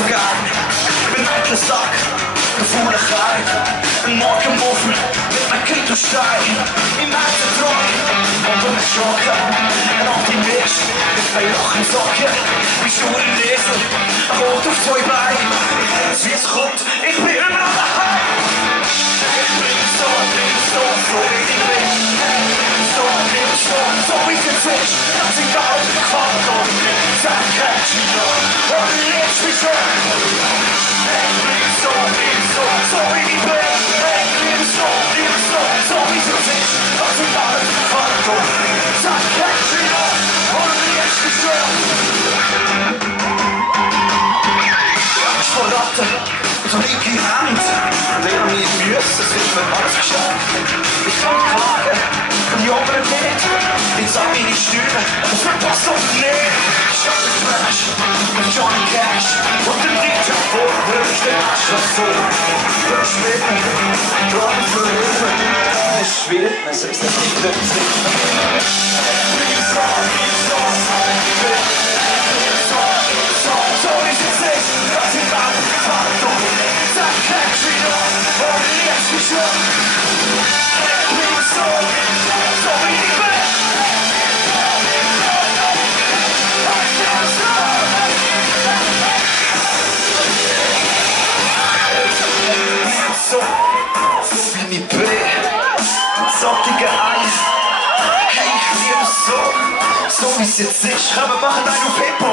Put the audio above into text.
so gern. Bin ein Sack, der Fauligkeit. Ein Morgenmuffel mit einem Kinderstein. Im Herzen treu und um den Schocken. Ein Optimist mit zwei Lochen Socken. Wie Schuhe im Esel, rot auf zwei Beinen. Wie es kommt, ich bin immer noch daheim. Ich bin so, so wie ich bin. So wie es jetzt ist, dass ich da auf den Kopf gehe. Sag, catch you noch, und lebst mich schon. Ich bin so wie ich bin. Ich bin so wie es jetzt ist, dass ich da auf den Kopf gehe. Sag, catch you noch, und lebst mich schon. Ich verrate, so linke Hand, lehre mir Mühe, es wird mir alles geschenkt. Ich kann klagen, von die oberen nicht. Ich sag mir die Stühle, das wird was auf nicht. Ich hab den Flash, mit Johnny Cash. Und den DJ vor, hörst den Arschloch so. Hörst mit mir, dran für Hilfe. Es schwirrt, es ist nicht plötzlich. So wie es jetzt ist, dass ich da gefallen habe. Sag, catch me up, und jetzt mich schon. Ich bin so wie ich bin. So wie ich bin. Sottige Eis. Hey, ich liebe es so wie es jetzt ist. Aber machen einen auf Hip-Hop.